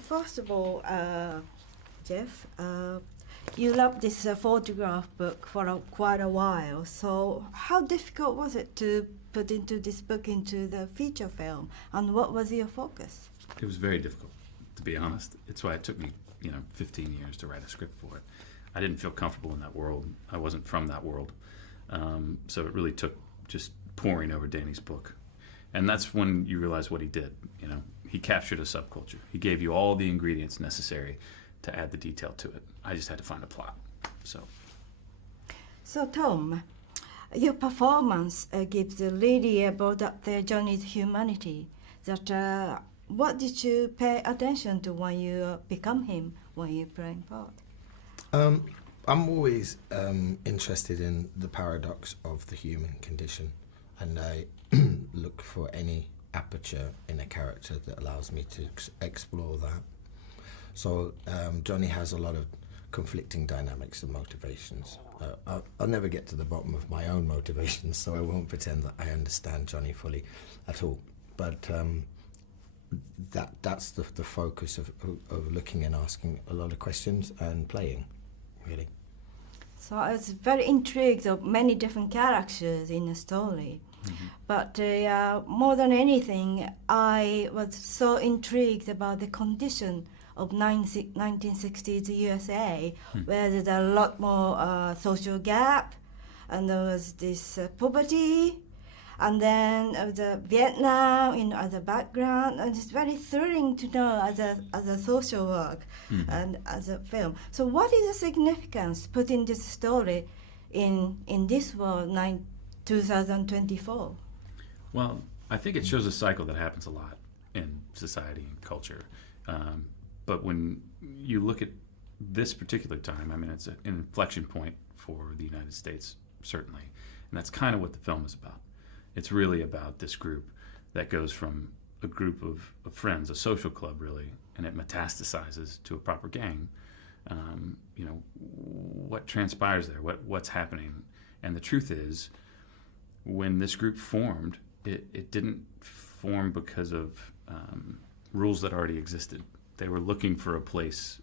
First of all, Jeff, you loved this photograph book for quite a while. So how difficult was it to put into this book into the feature film, and what was your focus? It was very difficult, to be honest. It's why it took me, 15 years to write a script for it. I didn't feel comfortable in that world. I wasn't from that world. So it really took just poring over Danny's book. And that's when you realize what he did. He captured a subculture. He gave you all the ingredients necessary to add the detail to it. I just had to find a plot. So Tom, your performance gives really brought up the Johnny's humanity. What did you pay attention to when you become him, when you're playing part? I'm always interested in the paradox of the human condition, and I look for any aperture in a character that allows me to explore that. So Johnny has a lot of conflicting dynamics and motivations. I'll never get to the bottom of my own motivations, so I won't pretend that I understand Johnny fully at all. But that's the focus of looking and asking a lot of questions and playing, really. So I was very intrigued of many different characters in the story. Mm-hmm. But more than anything, I was so intrigued about the condition of 1960s USA, where there's a lot more social gap, and there was this poverty, and then the Vietnam, as a background, and it's very thrilling to know as a social work and as a film. So, what is the significance putting this story in this world, 2024? Well, I think it shows a cycle that happens a lot in society and culture. But when you look at this particular time, it's an inflection point for the United States, certainly. And that's kind of what the film is about. It's really about this group that goes from a group of friends, a social club really, and it metastasizes to a proper gang. What transpires there, what's happening. And the truth is, when this group formed, it didn't form because of rules that already existed. They were looking for a place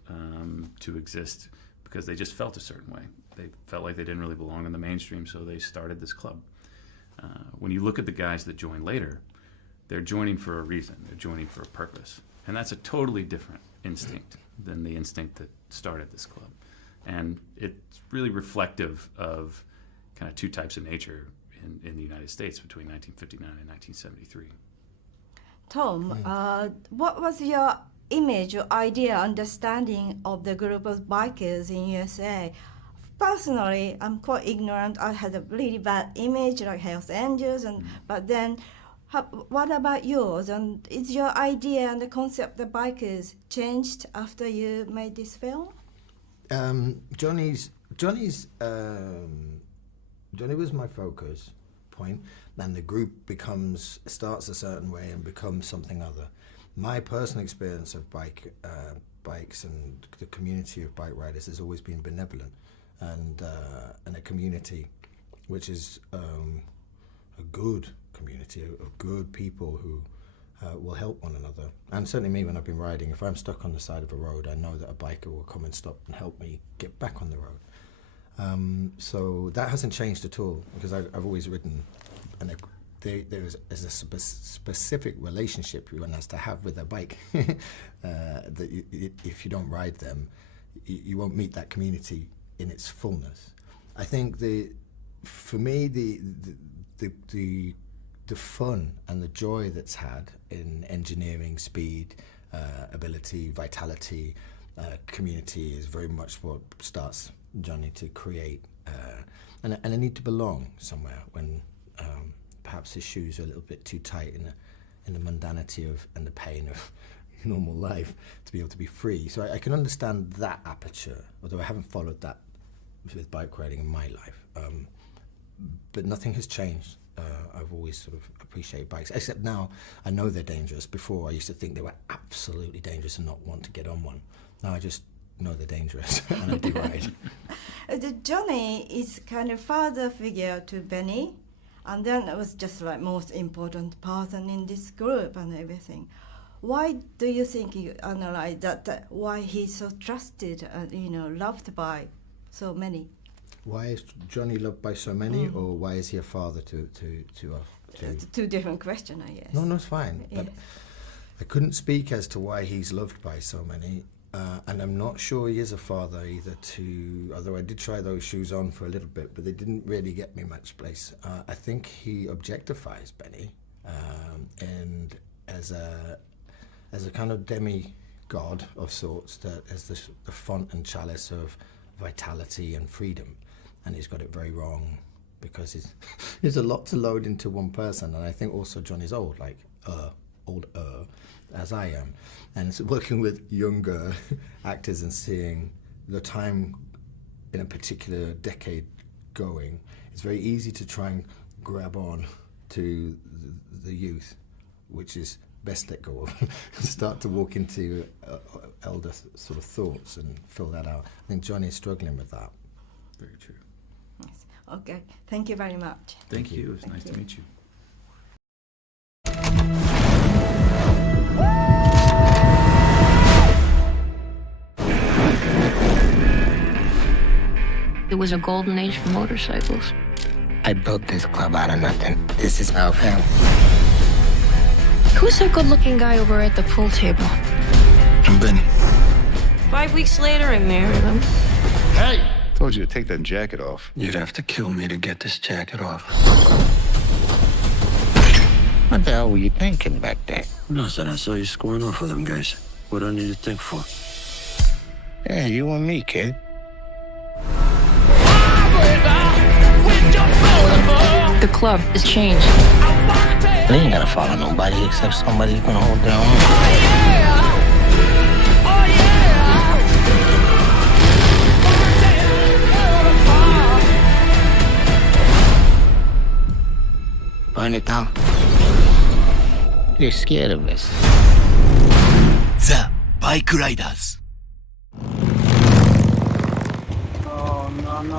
to exist because they just felt a certain way. They felt like they didn't really belong in the mainstream, so they started this club. When you look at the guys that join later, they're joining for a reason. They're joining for a purpose. And that's a totally different instinct than the instinct that started this club. And it's really reflective of kind of two types of nature in the United States between 1959 and 1973. Tom, what was your image or idea, understanding of the group of bikers in USA? Personally, I'm quite ignorant. I had a really bad image, like Hells Angels, but then, what about yours? And is your idea and the concept of bikers changed after you made this film? Johnny was my focus point, and the group starts a certain way and becomes something other. My personal experience of bikes and the community of bike riders has always been benevolent, and a community which is a good community of good people who will help one another. And certainly me, when I've been riding, if I'm stuck on the side of a road, I know that a biker will come and stop and help me get back on the road. So that hasn't changed at all, because I've always ridden, and there is a specific relationship one has to have with a bike that if you don't ride them, you won't meet that community in its fullness. I think for me the fun and the joy that's had in engineering, speed, ability, vitality, community is very much what starts Johnny to create, and a need to belong somewhere when perhaps his shoes are a little bit too tight in the mundanity and the pain of normal life, to be able to be free. So I can understand that aperture, although I haven't followed that with bike riding in my life. But nothing has changed. I've always sort of appreciated bikes, except now I know they're dangerous. Before I used to think they were absolutely dangerous and not want to get on one. Now I just know they're dangerous and I do ride. Johnny is kind of father figure to Benny, and then it was just like most important person in this group and everything. why do you think you analyze that why he's so trusted and loved by so many? Why is Johnny loved by so many, or why is he a father to Two different questions, I guess. No, it's fine. Yes. But I couldn't speak as to why he's loved by so many, and I'm not sure he is a father either. Although I did try those shoes on for a little bit, but they didn't really get me much place. I think he objectifies Benny, and as a kind of demigod of sorts, that as the font and chalice of vitality and freedom, and he's got it very wrong because there's a lot to load into one person, and I think also Johnny's old, older, as I am, and so working with younger actors and seeing the time in a particular decade going, it's very easy to try and grab on to the youth, which is best let go of. Start to walk into elder sort of thoughts and fill that out. I think Johnny's struggling with that. Very true. Yes. Okay, thank you very much. Thank you. It was nice to meet you. It was a golden age for motorcycles. I built this club out of nothing. This is our family. Who's that good-looking guy over at the pool table? I'm Benny. 5 weeks later, I married him. Hey! Told you to take that jacket off. You'd have to kill me to get this jacket off. What the hell were you thinking back there? Nothing. I saw you scoring off with them guys. What do I need to think for? Yeah, you and me, kid. The club has changed. They ain't gonna follow nobody except somebody who's gonna hold their own. Burn it down. You're scared of this. The Bikeriders. Oh, no.